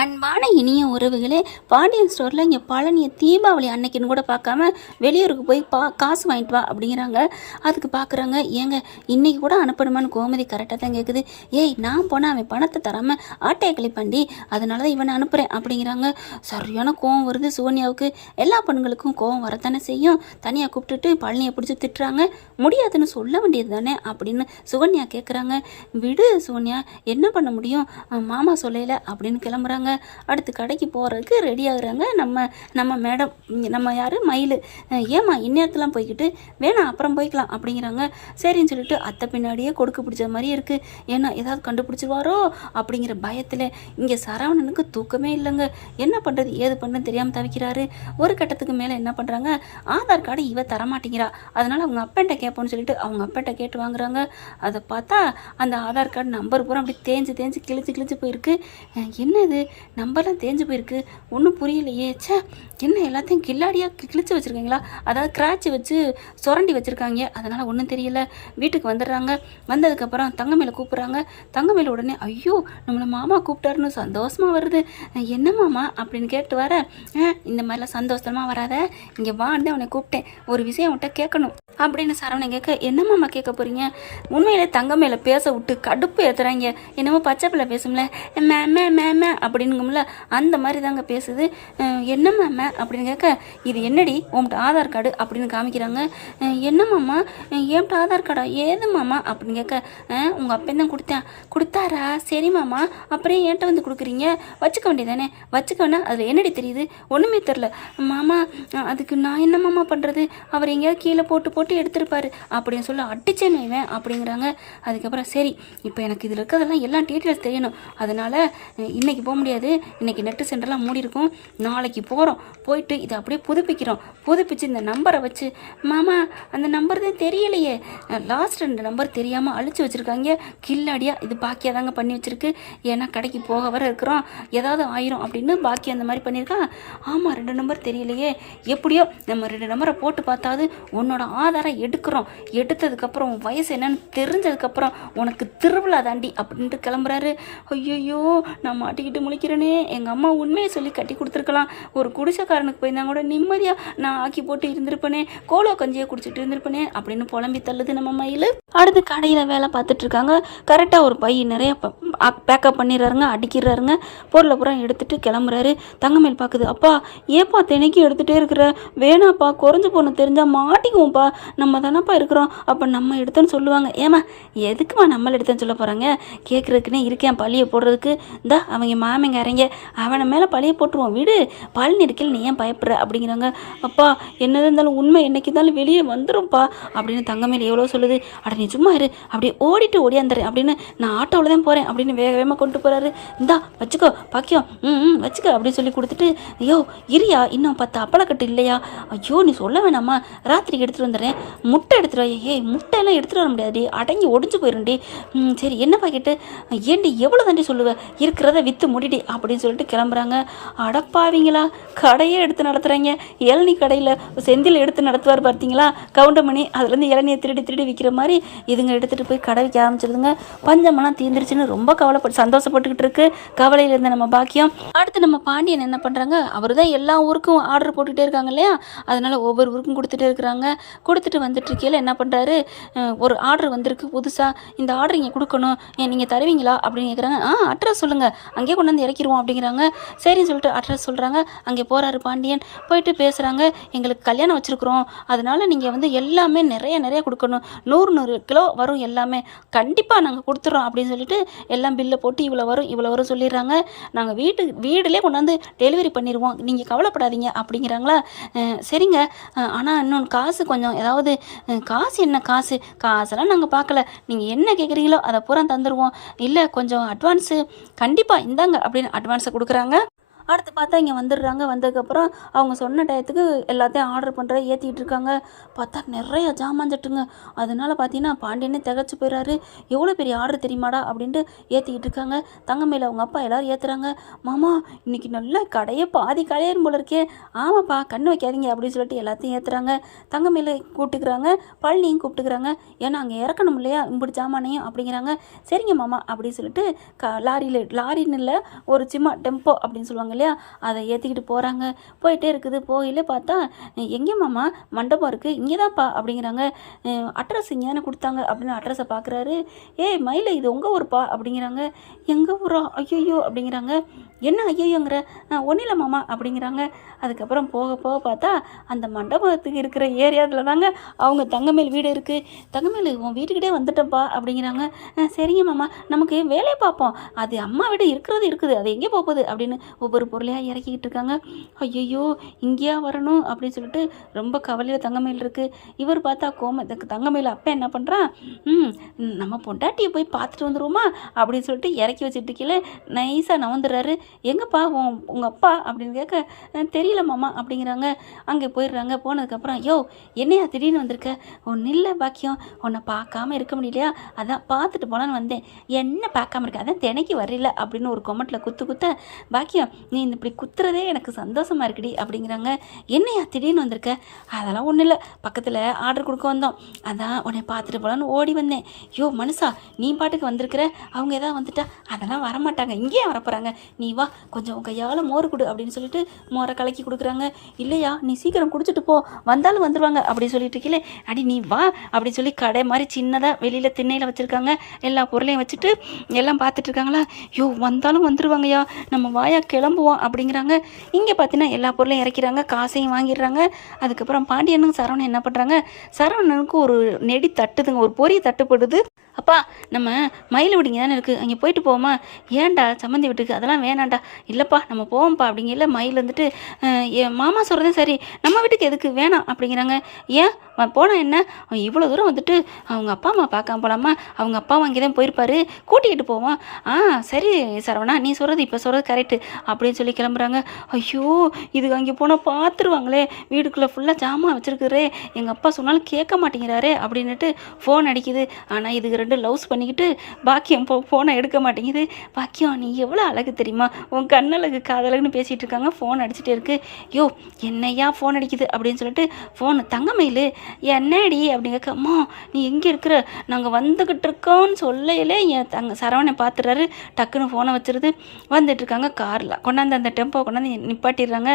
அன்பான இனிய உறவுகளே, பாண்டியன் ஸ்டோரில் இங்கே பழனியை தீபாவளி அன்னைக்குன்னு கூட பார்க்காம வெளியூருக்கு போய் காசு வாங்கிட்டு வா அப்படிங்கிறாங்க. அதுக்கு பார்க்குறாங்க, ஏங்க இன்றைக்கி கூட அனுப்பணுமான்னு கோமதி கரெக்டாக தான் கேட்குது. ஏய், நான் போனால் அவன் பணத்தை தராமல் ஆட்டையை கிளிப்பாண்டி, அதனால தான் இவனை அனுப்புகிறேன் அப்படிங்கிறாங்க. சரியான கோவம் வருது சோனியாவுக்கு. எல்லா பெண்களுக்கும் கோவம் வரத்தானே செய்யும். தனியாக கூப்பிட்டுட்டு பழனியை பிடிச்சி திட்டுறாங்க. முடியாதுன்னு சொல்ல வேண்டியது தானே அப்படின்னு சுகன்யா கேட்குறாங்க. விடு சோனியா, என்ன பண்ண முடியும், மாமா சொல்லல அப்படின்னு கிளம்புறாங்க. அடுத்து கடைக்கு போகிறதுக்கு ரெடி ஆகுறாங்க நம்ம மேடம், நம்ம யார் மயில். ஏமா இந்நேரத்துலாம் போய்கிட்டு, வேணாம் அப்புறம் போய்க்கலாம் அப்படிங்கிறாங்க. சரின்னு சொல்லிட்டு அத்தை பின்னாடியே கொடுக்கு பிடிச்ச மாதிரி இருக்குது. ஏன்னா ஏதாவது கண்டுபிடிச்சிருவாரோ அப்படிங்கிற பயத்தில் இங்கே சரவணனுக்கு தூக்கமே இல்லைங்க. என்ன பண்ணுறது ஏது பண்ணுன்னு தெரியாமல் தவிக்கிறாரு. ஒரு கட்டத்துக்கு மேலே என்ன பண்ணுறாங்க, ஆதார் கார்டு இவ தரமாட்டேங்கிறா, அதனால் அவங்க அப்பன்ட்ட கேட்போன்னு சொல்லிட்டு அவங்க அப்பன்ட்ட கேட்டு வாங்குறாங்க. அதை பார்த்தா அந்த ஆதார் கார்டு நம்பர் பூரா அப்படி தேஞ்சு கிழிச்சு போயிருக்கு. என்னது நம்பர்லாம் தேஞ்சு போயிருக்கு, ஒன்றும் புரியலையே. ச்சே, என்ன எல்லாத்தையும் கில்லாடியாக கிழிச்சு வச்சுருக்கீங்களா, அதாவது கிராச்சி வச்சு சுரண்டி வச்சுருக்காங்க, அதனால் ஒன்றும் தெரியல. வீட்டுக்கு வந்துடுறாங்க. வந்ததுக்கப்புறம் தங்கமேல கூப்பிட்றாங்க. தங்கமேல உடனே ஐயோ நம்மளை மாமா கூப்பிட்டாருன்னு சந்தோஷமாக வருது. என்ன மாமா அப்படின்னு கேட்டு வர, இந்த மாதிரிலாம் சந்தோஷமாக வராத, இங்கே வான்னு அவனை கூப்பிட்டேன், ஒரு விஷயம் அவன்கிட்ட கேட்கணும் அப்படின்னு சரவணன் கேட்க, என்ன மாமா கேட்க போகிறீங்க? உண்மையிலே தங்கமேல பேச விட்டு கடுப்பு ஏற்றுறாங்க. என்னமோ பச்சை பிள்ளை பேசும்ல, மேமே அப்படின்னுங்கும்ல, அந்த மாதிரி தாங்க பேசுது. என்ன மேம அப்படின்னு கேட்க, இது என்னடி உன்கிட்ட ஆதார் கார்டு அப்படின்னு காமிக்கிறாங்க. என்ன மாமா ஏன்ட்ட ஆதார் கார்டா, ஏது மாமா அப்படின்னு கேட்க, உங்கள் அப்பன் தான் கொடுத்தாரா, சரி மாமா, அப்புறம் ஏன்ட்ட வந்து கொடுக்குறீங்க, வச்சுக்க வேண்டியதானே. வச்சுக்க வேணா, அதில் என்னடி தெரியுது, ஒன்றுமே தெரில மாமா, அதுக்கு நான் என்ன மாமா பண்ணுறது, அவர் எங்கேயாவது கீழே போட்டு எடுத்துருப்பாரு அப்படின்னு சொல்ல அடிச்சேன்னு இவன் அப்படிங்கிறாங்க. அதுக்கப்புறம் சரி, இப்போ எனக்கு இதில் இருக்கிறதெல்லாம் எல்லாம் டீட்டெயில்ஸ் தெரியணும், அதனால் இன்றைக்கி போக முடியாது, இன்றைக்கி நெட்டு சென்டர்லாம் மூடி இருக்கும், நாளைக்கு போகிறோம், போயிட்டு இதை அப்படியே புதுப்பிச்சு இந்த நம்பரை வச்சு, மாமா அந்த நம்பர் தான் தெரியலையே, லாஸ்ட் 2 நம்பர் தெரியாமல் அழிச்சு வச்சுருக்காங்க, கில்லாடியாக இது பாக்கியாக தாங்க பண்ணி வச்சுருக்கு. ஏன்னா கடைக்கு போக வர இருக்கிறோம், ஏதாவது ஆயிரும் அப்படின்னு பாக்கி அந்த மாதிரி பண்ணியிருக்கா. ஆமாம், 2 நம்பர் தெரியலையே, எப்படியோ நம்ம 2 நம்பரை போட்டு பார்த்தாது உன்னோட ஆதாரம் எடுக்கிறோம், எடுத்ததுக்கப்புறம் வயசு என்னன்னு தெரிஞ்சதுக்கப்புறம் உனக்கு திருவிழா தாண்டி அப்படின்ட்டு கிளம்புறாரு. ஐயோ நான் மாட்டிக்கிட்டு முழிக்கிறேனே, எங்கள் அம்மா உண்மையை சொல்லி கட்டி கொடுத்துருக்கலாம், ஒரு குடிசைக்காரனுக்கு போயிருந்தாங்க கூட நிம்மதியாக நான் ஆக்கி போட்டு இருந்திருப்பேனே, கோலோ கஞ்சியை குடிச்சிட்டு இருந்திருப்பேனே அப்படின்னு புலம்பி தள்ளுது நம்ம மயில். அடுத்து கடையில் வேலை பார்த்துட்டு இருக்காங்க. கரெக்டாக ஒரு பை நிறைய பேக்கப் பண்ணிடுறாருங்க, அடிக்கிறாருங்க, பொருளை பூரா எடுத்துகிட்டு கிளம்புறாரு. தங்கமேல் பார்க்குது, அப்பா ஏப்பா தினைக்கு எடுத்துகிட்டே இருக்கிற, வேணாப்பா குறைஞ்சு போன தெரிஞ்சால் மாட்டிக்குவோம்ப்பா, நம்ம தானப்பா இருக்கிறோம், அப்போ நம்ம எடுத்தோன்னு சொல்லுவாங்க. ஏமா எதுக்குமா நம்மளை எடுத்தேன்னு சொல்ல போகிறாங்க, கேட்குறதுக்குன்னே இருக்கேன் பழியை போடுறதுக்கு, இந்தா அவங்க மாமங்க இறங்க, அவனை மேலே பழியை போட்டுருவோம், விடு, பழனி இருக்கையில் நீ ஏன் பயப்படுற அப்படிங்கிறாங்க. அப்பா என்னது இருந்தாலும் உண்மை என்னைக்கு இருந்தாலும் வெளியே வந்துடும்ப்பா அப்படின்னு தங்கமேல் எவ்வளோ சொல்லுது. அட நீ சும்மா இரு, அப்படியே ஓடியாந்துறேன் அப்படின்னு, நான் ஆட்டோவில் தான் போகிறேன் அப்படின்னு வேகமாக கொண்டு போகிறாரு. இந்தா வச்சுக்கோ பாக்கியம், வச்சுக்கோ அப்படின்னு சொல்லி கொடுத்துட்டு, ஐயோ இரியா இன்னும் 10 அப்பளக்கட்டு இல்லையா, ஐயோ நீ சொல்ல வேணாமா, ராத்திரிக்கு எடுத்துகிட்டு வந்துடுறேன், முட்டை எடுத்துகிட்டு வா. ஏய் முட்டையெல்லாம் எடுத்துகிட்டு வர முடியாதுடி, அடங்கி ஒடிஞ்சு போயிடும்டி. சரி என்ன பாக்கெட்டு, ஏண்டி எவ்வளோ தாண்டி சொல்லுவேன், இருக்கிறத விற்று முடிடி அப்படின்னு சொல்லிட்டு கிளம்புறாங்க. அடப்பாவீங்களா, கடையே எடுத்து நடத்துகிறாங்க. இளநீ கடையில் செந்தில் எடுத்து நடத்துவார் பார்த்தீங்களா கவுண்டமணி, அதுலேருந்து இளநியை திருடி விற்கிற மாதிரி இதுங்க எடுத்துகிட்டு போய் கடை விற்க ஆரம்பிச்சிருதுங்க. பஞ்சமெல்லாம் தீர்ந்துருச்சுன்னு ரொம்ப சந்தோஷப்பட்டுக்கிட்டு இருக்கு கவலையில் இருந்த நம்ம பாக்கியம். அடுத்து நம்ம பாண்டியன் என்ன பண்ணுறாங்க, அவர் தான் எல்லா ஊருக்கும் ஆர்டர் போட்டுகிட்டே இருக்காங்க இல்லையா, அதனால் ஒவ்வொரு ஊருக்கும் கொடுத்துட்டே இருக்கிறாங்க. கொடுத்துட்டு வந்துட்டு இருக்கையில் என்ன பண்ணுறாரு, ஒரு ஆர்டர் வந்திருக்கு புதுசாக, இந்த ஆர்டர் இங்கே கொடுக்கணும், நீங்கள் தருவீங்களா அப்படின்னு கேட்குறாங்க. அட்ரஸ் சொல்லுங்கள், அங்கேயே கொண்டு வந்து இறக்கிடுவோம் அப்படிங்கிறாங்க. சரின்னு சொல்லிட்டு அட்ரஸ் சொல்கிறாங்க. அங்கே போகிறாரு பாண்டியன், போயிட்டு பேசுகிறாங்க. எங்களுக்கு கல்யாணம் வச்சுருக்குறோம், அதனால் நீங்கள் வந்து எல்லாமே நிறைய கொடுக்கணும், 100 கிலோ வரும், எல்லாமே கண்டிப்பாக நாங்கள் கொடுத்துட்றோம் அப்படின்னு சொல்லிட்டு எல்லாம் பில்லை போட்டு இவ்வளோ வரும் சொல்லிடுறாங்க. நாங்கள் வீடுலேயே கொண்டாந்து டெலிவரி பண்ணிடுவோம், நீங்கள் கவலைப்படாதீங்க அப்படிங்கிறாங்களா. சரிங்க, ஆனால் இன்னொன்று காசு கொஞ்சம், ஏதாவது காசு என்ன காசெல்லாம் நாங்கள் பார்க்கல, நீங்கள் என்ன கேட்குறீங்களோ அதை பூரா தந்துடுவோம், இல்லை கொஞ்சம் அட்வான்ஸு கண்டிப்பாக இந்தாங்க அப்படின்னு அட்வான்ஸை கொடுக்குறாங்க. அடுத்து பார்த்தா இங்கே வந்துடுறாங்க. வந்ததுக்கப்புறம் அவங்க சொன்ன டயத்துக்கு எல்லாத்தையும் ஆர்டர் பண்ணுற ஏற்றிக்கிட்டு இருக்காங்க. பார்த்தா நிறைய ஜாமான் சட்டுங்க. அதனால பார்த்தீங்கன்னா பாண்டியனே திகச்சு போயிடுறாரு. எவ்வளோ பெரிய ஆர்டர் தெரியுமாடா அப்படின்ட்டு ஏற்றிக்கிட்டு இருக்காங்க. தங்கமேல அவங்க அப்பா எல்லோரும் ஏற்றுறாங்க. மாமா இன்னைக்கு நல்லா கடையே பாதி கடையேறும் போல இருக்கே. ஆமாப்பா கண்ணு வைக்காதீங்க அப்படின்னு சொல்லிட்டு எல்லாத்தையும் ஏற்றுறாங்க. தங்கமேல கூப்பிட்டுக்கிறாங்க, பழனியும் கூப்பிட்டுக்கிறாங்க. ஏன்னா அங்கே இறக்கணும் இல்லையா இப்படி ஜாமானையும் அப்படிங்கிறாங்க. சரிங்க மாமா அப்படின்னு சொல்லிட்டு லாரின்னு இல்லை ஒரு சிம்மா டெம்போ அப்படின்னு சொல்லுவாங்க இல்லையா, அதை ஏற்றிக்கிட்டு போகிறாங்க. போயிட்டே இருக்குது. போயிலே பார்த்தா எங்கே மாமா மண்டபம் இருக்குது இங்கே தான்ப்பா அப்படிங்கிறாங்க. அட்ரஸ் இங்கே தானே கொடுத்தாங்க அப்படின்னு அட்ரஸை பார்க்குறாரு. ஏய் மயில இது உங்கள் ஊருப்பா அப்படிங்கிறாங்க. எங்கள் ஊரா ஐயோ அப்படிங்கிறாங்க. என்ன ஐயோங்கிற ஒன்றும் இல்லை மாமா அப்படிங்கிறாங்க. அதுக்கப்புறம் போக போக பார்த்தா அந்த மண்டபத்துக்கு இருக்கிற ஏரியாவில் தாங்க அவங்க தங்கமேல் வீடு இருக்குது. தங்கமேல் உன் வீட்டுக்கிட்டே வந்துட்டப்பா அப்படிங்கிறாங்க. சரிங்க மாமா நமக்கு வேலையை பார்ப்போம், அது அம்மா வீடு இருக்கிறது இருக்குது, அது எங்கே போகுது அப்படின்னு ஒவ்வொரு பொருளையாக இறக்கிக்கிட்டு இருக்காங்க. ஐயோ இங்கேயா வரணும் அப்படின்னு சொல்லிட்டு ரொம்ப கவலையில் தங்கமேல் இருக்குது. இவர் பார்த்தா தங்கமேல் அப்பா என்ன பண்ணுறான், நம்ம பொண்டாட்டியை போய் பார்த்துட்டு வந்துடுவோமா அப்படின்னு சொல்லிட்டு இறக்கி வச்சுட்டு கீழே நைஸாக நவந்துடுறாரு. எங்கப்பா உங்கள் அப்பா அப்படின்னு கேட்க தெரியல மாமா அப்படிங்கிறாங்க. அங்கே போயிடுறாங்க. போனதுக்கப்புறம் யோ என்னையா திடீர்னு வந்திருக்க, ஒன்றும் இல்லை பாக்கியம் உன்னை பார்க்காம இருக்க முடியலையா, அதான் பார்த்துட்டு போலான்னு வந்தேன். என்ன பார்க்காம இருக்க, அதான் தினைக்கு வரல அப்படின்னு ஒரு கொமட்டில் குத்த பாக்கியம் நீ இப்படி குத்துறதே எனக்கு சந்தோஷமா இருக்குடி அப்படிங்கிறாங்க. என்னையா திடீர்னு வந்திருக்க, அதெல்லாம் ஒன்றும் இல்லை பக்கத்தில் ஆர்டர் கொடுக்க வந்தோம், அதான் உன்னை பார்த்துட்டு போலான்னு ஓடி வந்தேன். யோ மனுஷா நீ பாட்டுக்கு வந்திருக்கிற, அவங்க எதாவது வந்துட்டா அதெல்லாம் வரமாட்டாங்க, இங்கேயே வரப்போகிறாங்க, நீ வா கொஞ்சம் கையால் மோர் கொடு அப்படின்னு சொல்லிட்டு மோரை கலக்கி கொடுக்குறாங்க. இல்லையா நீ சீக்கிரம் குடிச்சிட்டு போ, வந்தாலும் வந்துடுவாங்க அப்படின்னு சொல்லிட்டு இருக்கீங்களே, அடி நீ வா அப்படின்னு சொல்லி கடை மாதிரி சின்னதாக வெளியில் திண்ணையில் வச்சுருக்காங்க. எல்லா பொருளையும் வச்சுட்டு எல்லாம் பார்த்துட்டு இருக்காங்களா. யோ வந்தாலும் வந்துடுவாங்கய்யா நம்ம வாயா கிளம்புவோம் அப்படிங்கிறாங்க. இங்கே பார்த்தீங்கன்னா எல்லா பொருளையும் இறக்கிறாங்க, காசையும் வாங்கிடுறாங்க. அதுக்கப்புறம் பாண்டியனுக்கு சரவணன் என்ன பண்ணுறாங்க, சரவணனுக்கு ஒரு நெடி தட்டுதுங்க, ஒரு பொறி தட்டுப்படுது. அப்பா நம்ம மயில் விடிங்க தானே இருக்குது, அங்கே போயிட்டு போவோமா, ஏன்டா சம்மந்தி வீட்டுக்கு, அதெல்லாம் வேணாண்டா, இல்லைப்பா நம்ம போவோம்ப்பா அப்படிங்கல. மயில் வந்துட்டு என் மாமா சொல்கிறதே சரி, நம்ம வீட்டுக்கு எதுக்கு வேணாம் அப்படிங்கிறாங்க. ஏன் போனால் என்ன, இவ்வளோ தூரம் வந்துட்டு அவங்க அப்பா அம்மா பார்க்காம போகலாமா, அவங்க அப்பா அங்கே தான் போயிருப்பாரு, கூட்டிகிட்டு போவோம். சரி சரவணா நீ சொல்கிறது இப்போ சொல்கிறது கரெக்டு அப்படின்னு சொல்லி கிளம்புறாங்க. ஐயோ இது அங்கே போனால் பார்த்துருவாங்களே, வீட்டுக்குள்ளே ஃபுல்லாக ஜாமான் வச்சுருக்குறே, எங்கள் அப்பா சொன்னாலும் கேட்க மாட்டேங்கிறாரே அப்படின்னுட்டு ஃபோன் அடிக்குது. ஆனால் இதுக்கு ரெண்டு லவ்ஸ் பண்ணிக்கிட்டு பாக்கியம் ஃபோனை எடுக்க மாட்டேங்குது. பாக்கியம் நீ எவ்வளோ அழகு தெரியுமா, உன் கண்ணழகு காதலகுன்னு பேசிகிட்டு இருக்காங்க. ஃபோன் அடிச்சுட்டே இருக்குது. யோ என்னையா ஃபோன் அடிக்குது அப்படின்னு சொல்லிட்டு ஃபோனு தங்கமயில் என்னடி அப்படிங்க. அம்மா நீ எங்கே இருக்கிற, நாங்கள் வந்துக்கிட்டு இருக்கோன்னு சொல்லையிலே என் சரவணை பார்த்துறாரு, டக்குன்னு ஃபோனை வச்சுருது. வந்துட்டுருக்காங்க காரில் கொண்டாந்து அந்த டெம்போ கொண்டாந்து நிப்பாட்டிடுறாங்க.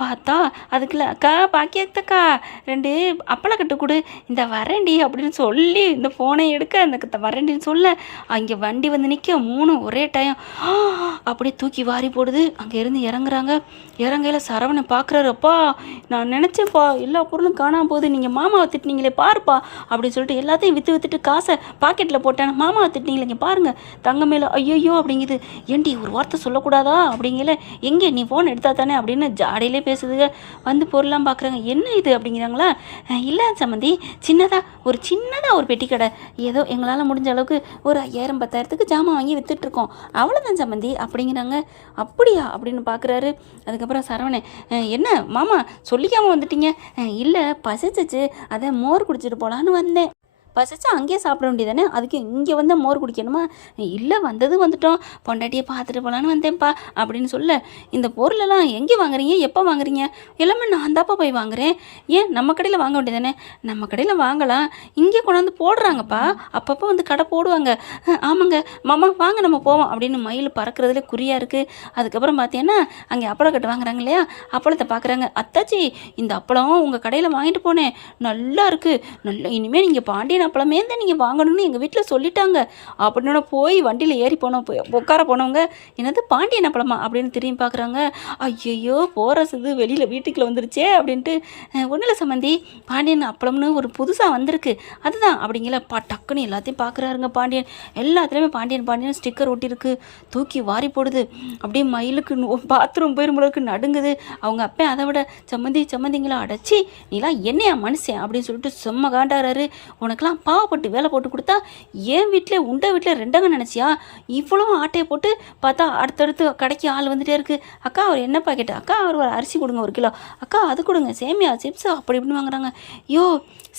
பார்த்தா அதுக்குள்ள அக்கா பாக்கியத்தக்கா ரெண்டு அப்பளை கட்டு கொடு, இந்த வரேண்டி அப்படின்னு சொல்லி இந்த ஃபோனை எடுக்க அந்த வரேண்டின்னு சொல்ல அங்கே வண்டி வந்து நிற்க மூணு ஒரே டைம் அப்படியே தூக்கி வாரி போடுது. அங்கே இருந்து இறங்குறாங்க. இறங்கையில் சரவணை பார்க்குறாரு. அப்பா நான் நினச்சேன்ப்பா எல்லா பொருளும் காணாமல் போகுது, நீங்கள் மாமாவை திட்டினீங்களே பாருப்பா அப்படின்னு சொல்லிட்டு எல்லாத்தையும் விற்றுட்டு காசை பாக்கெட்டில் போட்டேன், மாமாவை திட்டினீங்களே இங்கே பாருங்கள். தங்கமேல ஐயோ அப்படிங்குது. ஏண்டி ஒரு வார்த்தை சொல்லக்கூடாதா அப்படிங்கல. எங்கே நீ ஃபோன் எடுத்தா தானே அப்படின்னு ஜாடையிலே பேசுதுங்க. வந்து பொருள்லாம் பார்க்குறாங்க. என்ன இது அப்படிங்கிறாங்களா. இல்லை சம்மந்தி சின்னதாக ஒரு பெட்டி கடை, ஏதோ எங்களால் முடிஞ்ச அளவுக்கு ஒரு 5000 10,000க்கு ஜாமான் வாங்கி விற்றுட்ருக்கோம், அவ்வளோதான் சம்மந்தி அப்படிங்கிறாங்க. அப்படியா அப்படின்னு பார்க்குறாரு. அதுக்கப்புறம் சரவணே என்ன மாமா சொல்லிக்காமல் வந்துட்டீங்க. இல்லை பசிச்சிச்சு, அதை மோர் குடிச்சிட்டு போகலான்னு வந்தேன். பசிச்சா அங்கேயே சாப்பிட வேண்டியதானே, அதுக்கு இங்கே வந்து மோர் குடிக்கணுமா. இல்லை வந்துட்டோம், பொண்டாட்டியை பார்த்துட்டு போகலான்னு வந்தேன்ப்பா அப்படின்னு சொல்ல. இந்த பொருளெல்லாம் எங்கே வாங்குறீங்க, எப்போ வாங்குறீங்க, எல்லாமே நான் தாப்பா போய் வாங்குறேன், ஏன் நம்ம கடையில் வாங்க வேண்டியதானே. நம்ம கடையில் வாங்கலாம், இங்கே கொண்டாந்து போடுறாங்கப்பா, அப்பப்போ வந்து கடை போடுவாங்க. ஆமாங்க மாமா வாங்க நம்ம போவோம் அப்படின்னு மயில் பறக்கிறதுல குறியாக இருக்குது. அதுக்கப்புறம் பார்த்தீங்கன்னா அங்கே அப்பளம் கட்டு வாங்குறாங்க இல்லையா, அப்பளத்தை பார்க்குறாங்க. அத்தாச்சி இந்த அப்பளம் உங்கள் கடையில் வாங்கிட்டு போனேன், நல்லா இருக்குது, நல்லா இனிமேல் நீங்கள் பாண்டியன் அப்பளமே தான் நீங்கள் வாங்கணும்னு எங்கள் வீட்டில் சொல்லிட்டாங்க அப்படின்னு போய் வண்டியில் ஏறி உட்கார போனவங்க என்னது பாண்டியன் அப்பளமா அப்படின்னு திரும்பி பார்க்குறாங்க. ஐயோ போகிறது வெளியில் வீட்டுக்குள்ளே வந்துருச்சே அப்படின்ட்டு. ஒன்றும் இல்லை சம்மந்தி, பாண்டியன் அப்பளம்னு ஒரு புதுசாக வந்திருக்கு அதுதான் அப்படிங்கல. டக்குன்னு எல்லாத்தையும் பார்க்குறாருங்க. பாண்டியன் எல்லாத்துலேயுமே பாண்டியன் ஸ்டிக்கர் ஒட்டியிருக்கு. தூக்கி வாரி போடுது. அப்படியே மயிலுக்கு பாத்ரூம் போயிரும்பளுக்கு நடுங்குது. அவங்க அப்போ அதை விட சம்மந்திங்களா அடைச்சி நீலாம் என்னையா மனுஷன் அப்படின்னு சொல்லிட்டு செம்ம காண்டாராரு. உனக்கெல்லாம் நான் பாவப்பட்டு வேலை போட்டு கொடுத்தா என் வீட்டில் உண்ட வீட்டில் ரெண்டங்க நினச்சியா? இவ்வளோ ஆட்டையை போட்டு பார்த்தா அடுத்தடுத்து கடைக்கு ஆள் வந்துட்டே இருக்குது. அக்கா அவர் என்ன பாக்கெட்டு, அக்கா அவர் ஒரு அரிசி கொடுங்க 1 கிலோ, அக்கா அது கொடுங்க, சேமியா சிப்ஸு அப்படி இப்படின்னு வாங்குறாங்க. ஐயோ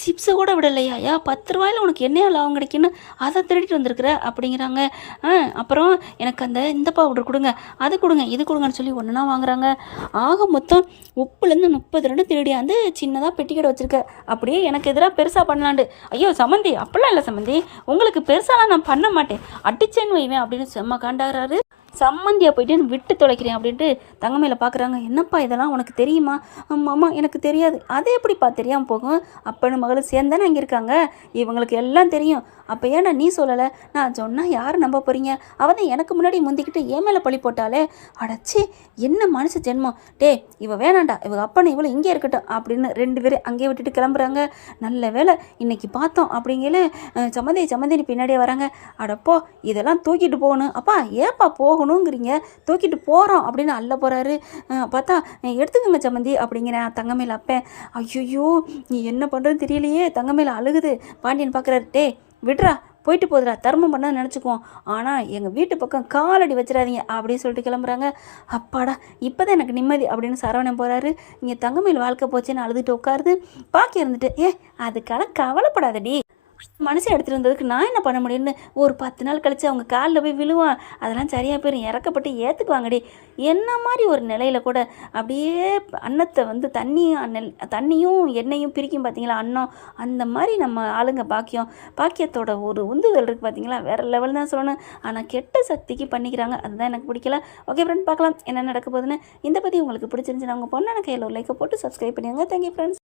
சிப்ஸை கூட விடலையா? 10 ரூபாயில் உனக்கு என்னையா லாபம் கிடைக்குன்னு அதை திருடிட்டு வந்திருக்கிற அப்படிங்கிறாங்க. அப்புறம் எனக்கு இந்த பவுடர் கொடுங்க, அது கொடுங்க, இது கொடுங்கன்னு சொல்லி ஒன்றுனா வாங்குறாங்க. ஆக மொத்தம் 30லேருந்து 32 திருடியாந்து சின்னதாக பெட்டி கடை வச்சுருக்க. அப்படியே எனக்கு எதிராக பெருசாக பண்ணலாண்டு. ஐயோ சம்மந்தி அப்படிலாம் இல்லை சம்மந்தி, உங்களுக்கு பெருசாலாம் நான் பண்ண மாட்டேன், அடிச்சேன்னு வைவேன் அப்படின்னு செம்ம காண்டாகிறாரு. சம்மந்தியாக போயிட்டு விட்டு தொலைக்கிறேன் அப்படின்ட்டு தங்கமேல பார்க்குறாங்க. என்னப்பா இதெல்லாம் உனக்கு தெரியுமா? ஆமாம் எனக்கு தெரியாது. அதே எப்படிப்பா தெரியாமல் போகும்? அப்பன்னு மகளும் சேர்ந்தானே அங்கே இருக்காங்க, இவங்களுக்கு எல்லாம் தெரியும். அப்போ ஏன்னா நீ சொல்லலை? நான் சொன்னால் யார் நம்ப போகிறீங்க? அவள் தான் எனக்கு முன்னாடி முந்திக்கிட்டு ஏன் மேலே பழி போட்டாலே. அடச்சி என்ன மனுஷ ஜென்மம். டே இவ வேணாண்டா, இவங்க அப்பனை இவ்வளோ இங்கே இருக்கட்டும் அப்படின்னு 2 பேரும் அங்கேயே விட்டுட்டு கிளம்புறாங்க. நல்ல வேலை இன்னைக்கு பார்த்தோம் அப்படிங்கல சம்மந்தி பின்னாடியே வராங்க. அடப்போ இதெல்லாம் தூக்கிட்டு போகணும். அப்பா ஏப்பா போகணுங்கிறீங்க? தூக்கிட்டு போகிறோம் அப்படின்னு அள்ள போகிறாரு. பார்த்தா எடுத்துக்கோங்க சம்மந்தி அப்படிங்கிறேன் தங்கமேல அப்பேன். ஐயோ நீ என்ன பண்ணுறதுன்னு தெரியலையே. தங்கமேல அழுகுது. பாண்டியன் பார்க்குறாரு. டே விட்றா போயிட்டு போதுடா, தர்மம் பண்ண நினச்சிக்குவோம், ஆனால் எங்கள் வீட்டு பக்கம் காலடி வச்சிடாதீங்க அப்படின்னு சொல்லிட்டு கிளம்புறாங்க. அப்பாடா இப்போ தான் எனக்கு நிம்மதி அப்படின்னு சரவணன் போகிறாரு. இங்கே தங்கமேல் வாழ்க்கை போச்சுன்னு அழுதுட்டு உட்காருது. பாக்கி இருந்துட்டு அதுக்கான கவலைப்படாதடி, மனசை எடுத்துகிட்டு வந்ததுக்கு நான் என்ன பண்ண முடியும்னு ஒரு 10 நாள் கழித்து அவங்க காலில் போய் விழுவான். அதெல்லாம் சரியாக போயிடும், இறக்கப்பட்டு ஏற்றுக்குவாங்கடி. என்ன மாதிரி ஒரு நிலையில் கூட அப்படியே அன்னத்தை தண்ணியும் எண்ணெயும் பிரிக்கும் பார்த்தீங்களா அன்னம், அந்த மாதிரி நம்ம ஆளுங்க பாக்கியத்தோட ஒரு உந்துதல் இருக்குது பார்த்தீங்களா, வேறு லெவல் தான் சொல்லணும். ஆனால் கெட்ட சக்திக்கு பண்ணிக்கிறாங்க, அதுதான் எனக்கு பிடிக்கல. ஓகே ஃப்ரெண்ட், பார்க்கலாம் என்ன நடக்க போகுதுன்னு. இந்த பற்றி உங்களுக்கு பிடிச்சிருந்துச்சுன்னா அவங்க பொண்ணான கையில் ஒரு லைக்கை போட்டு சப்ஸ்கிரைப் பண்ணிடுங்க. Thank you friends.